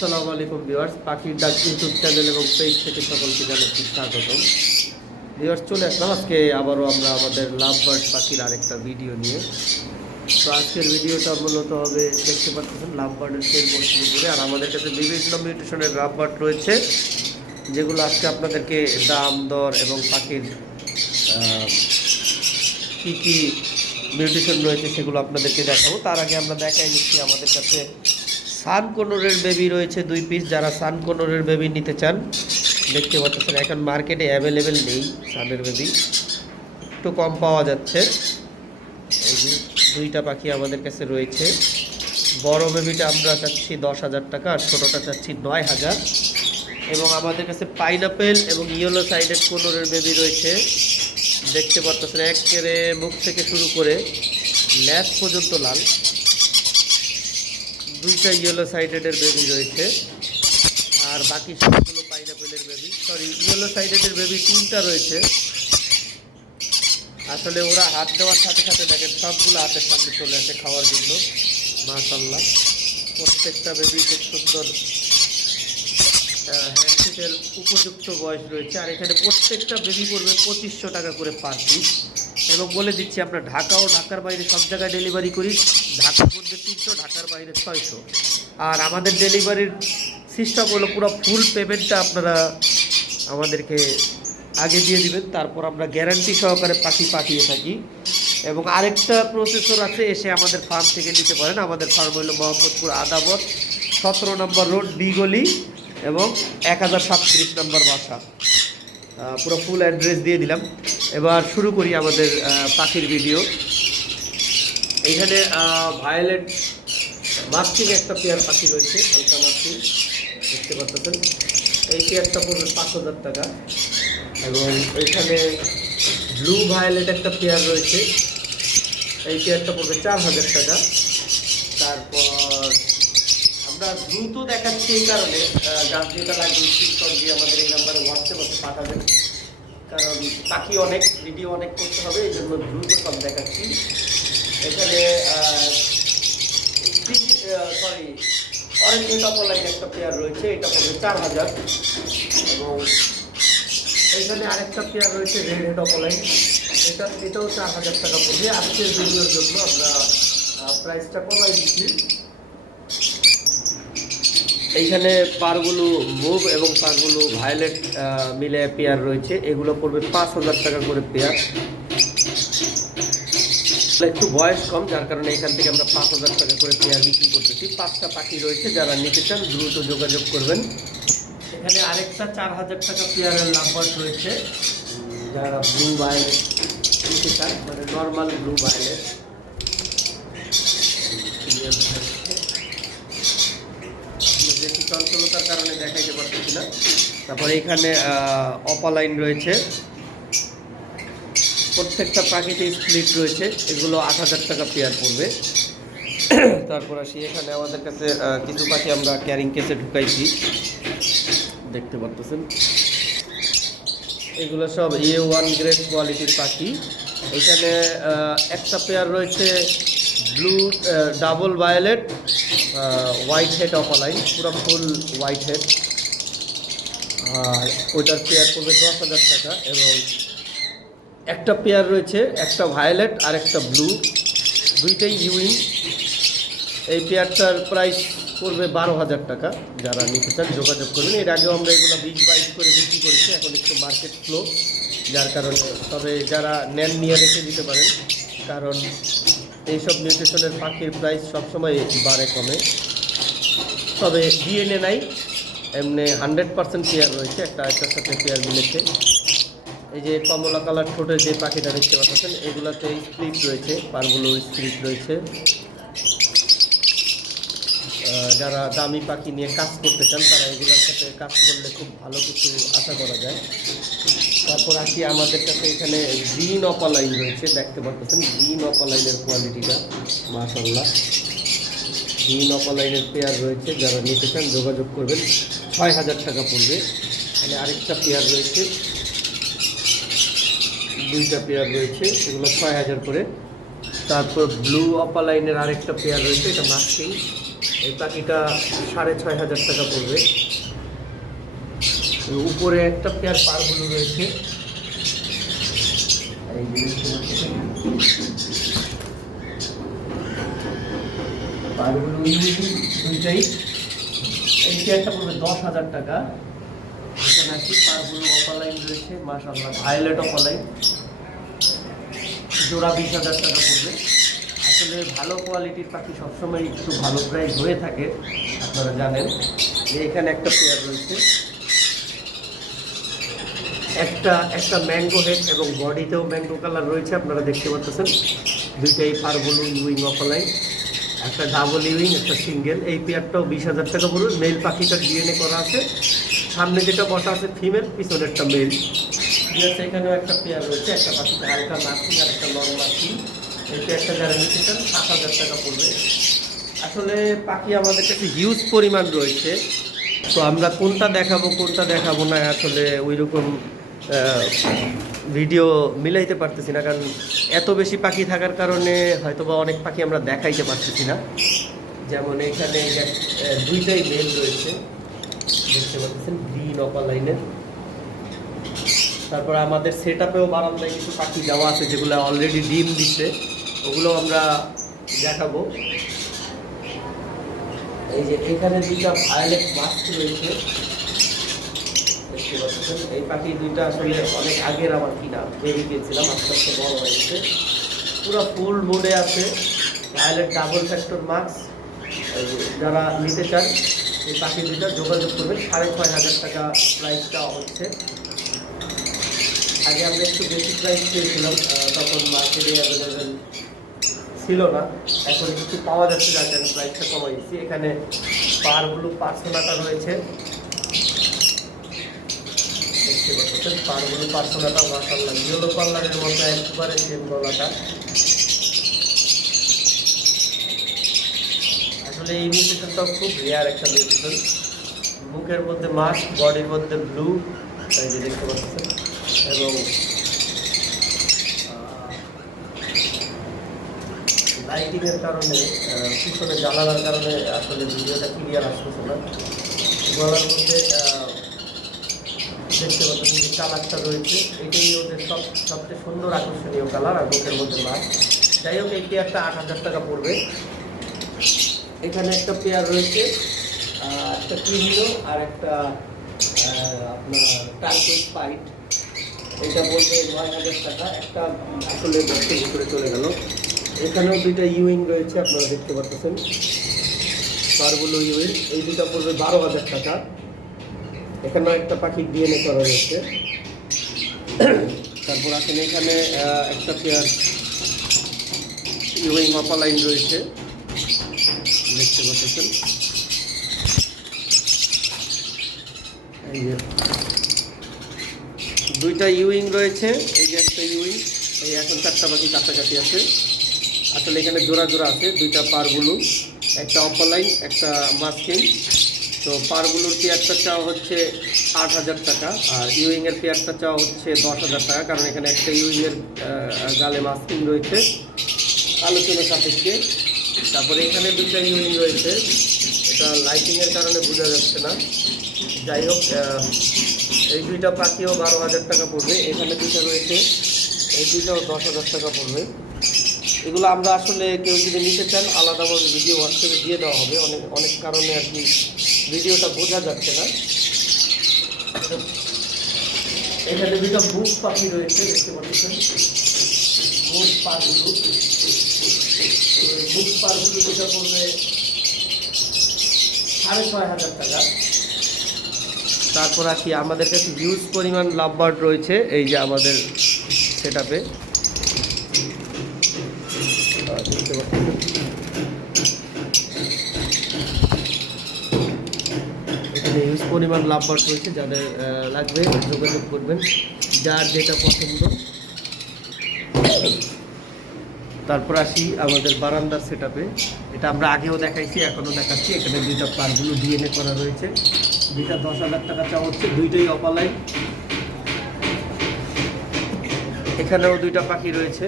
আসসালামু আলাইকুম ভিউয়ার্স, পাখির ডাক ইউটিউব চ্যানেল এবং পেজ থেকে সকলকে জানাচ্ছি স্বাগতম। ভিউয়ার্স, চলে আসলাম আজকে আবারও আমরা আমাদের লাভ বার্ড পাখির আরেকটা ভিডিও নিয়ে। তো আজকের ভিডিওটা মূলত হবে, দেখতে পাচ্ছেন লাভ বার্ডের সেল মৌসুমি করে আর আমাদের কাছে বিভিন্ন মিউটেশনের লাভ বার্ড রয়েছে, যেগুলো আজকে আপনাদেরকে দাম, দর এবং পাখির কী কী মিউটেশন রয়েছে সেগুলো আপনাদেরকে দেখাবো। তার আগে আমরা দেখাই নিচ্ছি আমাদের কাছে সান কোনোরের বেবি রয়েছে দুই পিস যারা সান কোনোরের বেবি নিতে চান, দেখতে পাচ্ছেন এখন মার্কেটে অ্যাভেলেবেল নেই সানের বেবি একটু কম পাওয়া যাচ্ছে। এই দুইটা পাখি আমাদের কাছে রয়েছে। বড় বেবিটা আমরা চাচ্ছি দশ হাজার টাকা, আর ছোটোটা চাচ্ছি নয় হাজার। এবং আমাদের কাছে পাইনাপেল এবং ইয়েলো সাইডেড কোনোরের বেবি রয়েছে। দেখতে পাচ্ছেন একেবারে মুখ থেকে শুরু করে ল্যাস পর্যন্ত লাল। দুইটা ইয়েলো সাইডেডের বেবি রয়েছে। আর বাকি সবগুলো পাইনাপেলের বেবি সরি ইয়েলো সাইডেডের বেবি তিনটা রয়েছে। আসলে ওরা হাত দেওয়ার সাথে সাথে দেখেন সবগুলো হাতের সামনে চলে আসে খাওয়ার জন্য। মাশাল্লাহ প্রত্যেকটা বেবি খুব সুন্দর হ্যান্ডসেটের উপযুক্ত বয়স রয়েছে। আর এখানে প্রত্যেকটা বেবি পড়বে পঁচিশশো টাকা করে পার পিস এবং বলে দিচ্ছি, আমরা ঢাকা ও ঢাকার বাইরে সব জায়গায় ডেলিভারি করি। ঢাকার মধ্যে তিনশো বাইরে ছয়শো। আর আমাদের ডেলিভারির সিস্টেম হলো পুরো ফুল পেমেন্টটা আপনারা আমাদেরকে আগে দিয়ে দিবেন, তারপর আমরা গ্যারান্টি সহকারে পাখি পাঠিয়ে থাকি। এবং আরেকটা প্রসেসর আছে, এসে আমাদের ফার্ম থেকে নিতে পারেন। আমাদের ফার্ম হলো মোহাম্মদপুর আদাবত, সতেরো নম্বর রোড ডি গলি এবং এক হাজার সাতত্রিশ নম্বর বাসা। পুরো ফুল অ্যাড্রেস দিয়ে দিলাম। এবার শুরু করি আমাদের পাখির ভিডিও এইখানে ভায়োলেট মাস্কিং একটা পেয়ার পাখি রয়েছে, হালকা মাস্কিং দেখতে পাচ্ছেন। এই পেয়ারটা পড়বে পাঁচ হাজার টাকা। এবং এখানে ব্লু ভায়োলেট একটা পেয়ার রয়েছে। এই পেয়ারটা পড়বে চার হাজার টাকা। তারপর আমরা দ্রুত দেখাচ্ছি এই কারণে যার যেটা লাগবে দিয়ে আমাদের এই নাম্বারে হোয়াটসঅ্যাপ পাঠাবেন। কারণ পাখি অনেক ভিডিও অনেক করতে হবে, এই জন্য দ্রুত সব দেখাচ্ছি। এখানে সরি অরেঞ্জ টপলাইন একটা পেয়ার রয়েছে এটা পড়বে চার হাজার। এবং এইখানে আরেকটা পেয়ার রয়েছে রেড হেড অপলাইন এটা, এটাও চার হাজার টাকা পড়বে। আজকের ভিডিওর জন্য আমরা প্রাইসটা কমাই দিচ্ছি। এইখানে পারগুলো মুভ এবং পারগুলো ভায়োলেট মিলে পেয়ার রয়েছে। এগুলো পড়বে পাঁচ হাজার টাকা করে পেয়ার একটু বয়স কম যার কারণে এখান থেকে আমরা পাঁচ হাজার টাকা করে পেয়ার বিক্রি করতেছি। পাঁচটা পাখি রয়েছে যারা নিতে চান দ্রুত যোগাযোগ করবেন। এখানে আরেকটা চার হাজার টাকা পেয়ারের নাম্বার রয়েছে। যারা ব্লু ভায়োলেট নিতে চান মানে নর্মাল ব্লু ভায়োলেট বেশি চঞ্চলতার কারণে দেখাইতে পারতেছি না। তারপরে এখানে অপালাইন রয়েছে। প্রত্যেকটা পাখিতে স্প্লিট রয়েছে। এগুলো আট হাজার টাকা পেয়ার পড়বে। তারপর আসি, এখানে আমাদের কাছে কিছু পাখি আমরা ক্যারিং কেসে ঢুকাইছি। দেখতে পারতেছেন? এগুলো সব এ ওয়ান গ্রেড কোয়ালিটির পাখি। এখানে একটা পেয়ার রয়েছে blue double violet white head opaline পুরো ফুল হোয়াইট হেড আর ওইটার পেয়ার পড়বে দশ হাজার টাকা, এবং একটা পেয়ার রয়েছে, একটা ভায়োলেট আর একটা ব্লু দুইটাই ইউইন এই পেয়ারটার প্রাইস পড়বে বারো হাজার টাকা। যারা নিতে চান, যোগাযোগ করবেন। এর আগেও আমরা এগুলো বিশ বাইশ করে বিক্রি করেছি, এখন একটু মার্কেট ফ্লো যার কারণে, তবে যারা নেন, নিয়ে রেখে দিতে পারেন। কারণ এইসব নিউট্রিশনের পাখির প্রাইস সবসময় বাড়ে, কমে। তবে ডিএনএ নাই। এমনি হান্ড্রেড পার্সেন্ট পেয়ার রয়েছে। একটা একটার সাথে পেয়ার মিলেছে। এই যে কমলা কালার ঠোঁটের যে পাখিটা দেখতে পাচ্ছেন, এগুলাতে স্প্লিট রয়েছে পারগুলো স্প্লিট রয়েছে। যারা দামি পাখি নিয়ে কাজ করতে চান, তারা এগুলোর সাথে কাজ করলে খুব ভালো কিছু আশা করা যায়। তারপর আসি আমাদের কাছে এখানে গ্রিন অপালাইন রয়েছে, দেখতে পাচ্ছেন, গ্রিন অপালাইনের কোয়ালিটিটা মাশাল্লাহ গ্রিন অপালাইনের পেয়ার রয়েছে, যারা নিতে চান যোগাযোগ করবেন, ছয় হাজার টাকা পড়বে। এখানে আরেকটা পেয়ার রয়েছে দুইটা পেয়ার রয়েছে এগুলো ছয় হাজার করে। তারপর ব্লু অপালাইনের আরেকটা পেয়ার রয়েছে, এটা মাস্কিং এই পাখিটা সাড়ে ছয় হাজার টাকা পড়বে। উপরে একটা পেয়ার পারগুলো রয়েছে। পারগুলো দুইটাই। এই পেয়ারটা পড়বে দশ হাজার টাকা। এখানে আছে পারগুলো অফলাইন রয়েছে মাশাল্লাহ ভায়োলেট অফলাইন জোড়া বিশ হাজার টাকা পড়বে। আসলে ভালো কোয়ালিটির পাখি সবসময় একটু ভালো প্রাইস হয়ে থাকে, আপনারা জানেন। যে এখানে একটা পেয়ার রয়েছে। একটা একটা ম্যাঙ্গো হেড এবং বডিতেও ম্যাঙ্গো কালার রয়েছে, আপনারা দেখতে পাচ্ছেন। দুইটাই ফারগুলো ইউইং অফলাইন একটা ডাবল ইউইং একটা সিঙ্গেল এই পেয়ারটাও বিশ হাজার টাকা পড়বে। মেল পাখিটা ডিএনএ করা আছে। সামনে যেটা বসা আছে ফিমেল পিছনেরটা মেল ঠিক এখানেও একটা পেয়ার রয়েছে, একটা পাখিতে হালকা মার্কিং আর একটা লং মার্কিং এই পেয়ারটা যারা নিতে চান, সাত হাজার টাকা পড়বে। আসলে পাখি আমাদের কাছে হিউজ পরিমাণ রয়েছে। তো আমরা কোনটা দেখাবো কোনটা দেখাবো না, আসলে ওই রকম ভিডিও মিলাইতে পারতেছি না। কারণ এত বেশি পাখি থাকার কারণে হয়তোবা অনেক পাখি আমরা দেখাইতে পারতেছি না। যেমন এখানে দুইটাই মেল রয়েছে। দেখতে পাচ্ছেন গ্রিন অপার লাইনের তারপর আমাদের সেট আপেও বারান্দায় কিছু পাখি দেওয়া আছে, যেগুলো অলরেডি ডিম দিচ্ছে ওগুলো আমরা দেখাবো। এই যে এখানে দুইটা ভায়োলেট মাস্ক রয়েছে। দেখতে পাচ্ছেন, এই পাখি দুইটা আসলে অনেক আগের আমার কিনা, বেরিয়ে গিয়েছিলাম, আস্তে আস্তে বড় হয়ে গেছে। পুরো ফুল মোডে আছে। ভায়োলেট ডাবল ফ্যাক্টর মাস্ক যারা নিতে চান এই পাখি দুইটা যোগাযোগ করবেন। সাড়ে ছয় হাজার টাকা প্রাইসটা হচ্ছে। আগে আমরা একটু বেশি প্রাইস পেয়েছিলাম তখন মার্কেটে অ্যাভেলেবেল ছিল না। এখন একটু পাওয়া যাচ্ছে, যার জন্য প্রাইসটা কমাই দিচ্ছি। এখানে পারগুলো পার্সোনাটা রয়েছে। দেখতে পারগুলো পার্সোনাটা মাসাল্লাহ ইয়েলো পার্লারের মতো একবারে সেম গলাটা। আসলে এই মিউটেশনটাও খুব রেয়ার একটা মিউটেশন বুকের মধ্যে মাস্ক বডির মধ্যে ব্লু এই যে দেখতে পাচ্ছেন। এবং লাইটিংয়ের কারণে পিছনে জ্বালানোর কারণে আসলে ভিডিওটা ক্লিয়ার আসতেছে না। গলার মধ্যে দেখতে পাচ্ছেন যে কালারটা রয়েছে। এটাই ওদের সব, সবচেয়ে সুন্দর আকর্ষণীয় কালার আর মুখের মধ্যে মাছ যাই হোক এই পেয়ারটা আট হাজার টাকা পড়বে। এখানে একটা পেয়ার রয়েছে একটা ক্রিমিনো আর একটা আপনার টার্কোইজ পাইট। এটা বলতে নয় হাজার টাকা, একটা আসলে বক্সের ভিতরে চলে গেল। এখানেও দুইটা ইউইং রয়েছে, আপনারা দেখতে পাচ্ছেন। পারগুলো ইউইং, এই দুটা পড়বে বারো হাজার টাকা। এখানেও একটা পাখির ডিএনএ করা রয়েছে। তারপর আসেন এখানে একটা পেয়ার ইউইং অপালাইন রয়েছে। দেখতে পাচ্ছেন। দুইটা ইউইং রয়েছে, এই যে একটা ইউইং এই এখন চারটা পাখি কাছাকাছি আছে। আসলে এখানে জোড়া জোড়া আছে, দুইটা পারগুলো একটা অপালাইন একটা মাস্কিং তো পারগুলোর পেয়ারটা চাওয়া হচ্ছে আট হাজার টাকা, আর ইউইংয়ের পেয়ারটা চাওয়া হচ্ছে দশ হাজার টাকা, কারণ এখানে একটা ইউইংয়ের গালে মাস্কিং রয়েছে। আলোচনা সাপেক্ষে তারপরে এখানে দুইটা ইউনিট রয়েছে। এটা লাইটিংয়ের কারণে বোঝা যাচ্ছে না। যাই হোক এই দুইটা পাখিও বারো হাজার টাকা পড়বে। এখানে দুইটা রয়েছে। এই দুইটাও দশ হাজার টাকা পড়বে। এগুলো আমরা আসলে কেউ যদি নিতে চান আলাদাভাবে ভিডিও হোয়াটসঅ্যাপে দিয়ে দেওয়া হবে। অনেক অনেক কারণে আর কি ভিডিওটা বোঝা যাচ্ছে না। এখানে দুইটা বুক পাখি রয়েছে, দেখতে পাচ্ছেন। বুক পাখগুলো বুক পারগুলো যেটা পড়বে সাড়ে ছয় হাজার টাকা তারপর আসি, আমাদের কাছে হিউজ পরিমাণ লাভ বার্ড রয়েছে, এই যে আমাদের সেট আপে এখানে হিউজ পরিমাণ লাভ বার্ড রয়েছে, যাদের লাগবে, যোগাযোগ করবেন, যার যেটা পছন্দ। তারপর আসি আমাদের বারান্দার সেট এটা আমরা আগেও দেখাইছি, এখনও দেখাচ্ছি। এখানে দুইটা পারগুলো ডিএনএ করা রয়েছে। দুইটা দশ হাজার টাকা চাওয়া হচ্ছে, দুইটাই অপালাইন। এখানেও দুইটা পাখি রয়েছে।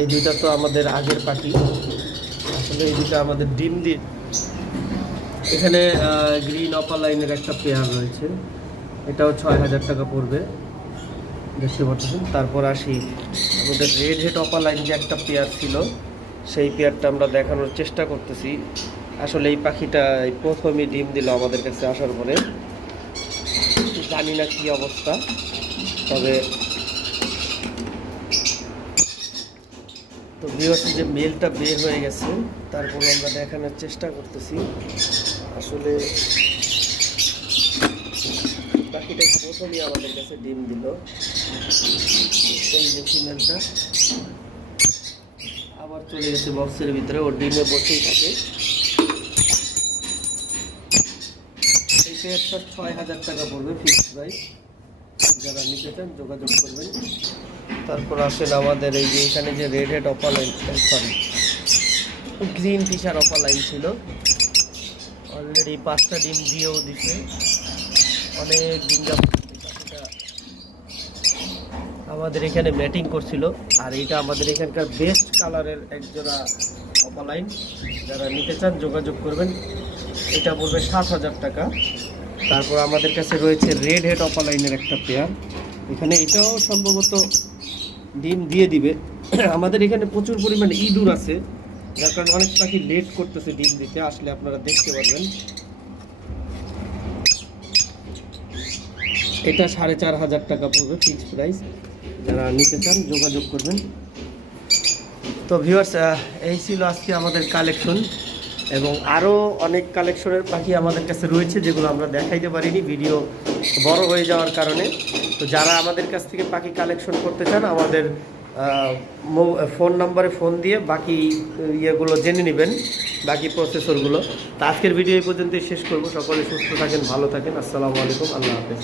এই দুইটা তো আমাদের আগের পাখি। আসলে এই দুটো আমাদের ডিম দিয়ে এখানে গ্রিন অপার লাইনের একটা পেয়ার রয়েছে। এটাও ছয় হাজার টাকা পড়বে। দেখতে পাচ্ছেন। তারপর আসি। আমাদের রেড হেড অপার লাইন যে একটা পেয়ার ছিল, সেই পেয়ারটা আমরা দেখানোর চেষ্টা করতেছি। আসলে এই পাখিটা এই প্রথমই ডিম দিল আমাদের কাছে আসার পরে। জানি না কি অবস্থা, তবে তো ভিউয়ার্স যে মেলটা বের হয়ে গেছে, তারপর আমরা দেখানোর চেষ্টা করতেছি। আসলে পাখিটা প্রথমই আমাদের কাছে ডিম দিল। এই যে ফিমেলটা আবার চলে গেছে বক্সের ভিতরে ওর ডিমে বসেই থাকে। এই পেয়ারটা ছয় হাজার টাকা পড়বে ফিক্সড প্রাইস যারা নিতে চান যোগাযোগ করবেন। তারপর আসেন আমাদের এই যে এখানে যে red head opaline sorry green Fischer opaline ছিল। অলরেডি পাঁচটা ডিম দিয়েও দিছে। অনেক ডিম আমাদের এখানে ম্যাটিং করছিল। আর এটা আমাদের এখানকার বেস্ট কালারের একজোড়া অপালাইন যারা নিতে চান, যোগাযোগ করবেন। এটা পড়বে সাত হাজার টাকা। তারপর আমাদের কাছে রয়েছে রেড হেড অপালাইনের একটা পেয়ার এখানে এটাও সম্ভবত ডিম দিয়ে দিবে। আমাদের এখানে প্রচুর পরিমাণে ইঁদুর আছে। যার কারণে অনেক পাখি লেট করতেছে ডিম দিতে। আসলে আপনারা দেখতে পারবেন। এটা সাড়ে চার হাজার টাকা পড়বে ফিক্স প্রাইস যারা নিতে চান, যোগাযোগ করবেন। তো ভিউয়ার্স এই ছিল আজকে আমাদের কালেকশন এবং আরও অনেক কালেকশনের পাখি আমাদের কাছে রয়েছে যেগুলো আমরা দেখাইতে পারিনি ভিডিও বড় হয়ে যাওয়ার কারণে। তো যারা আমাদের কাছ থেকে পাখি কালেকশন করতে চান, আমাদের ফোন নাম্বারে ফোন দিয়ে বাকি ইয়েগুলো জেনে নেবেন, বাকি প্রসেসরগুলো তো আজকের ভিডিও এই পর্যন্তই শেষ করব। সকলে সুস্থ থাকেন, ভালো থাকেন। আসসালামু আলাইকুম। আল্লাহ হাফেজ।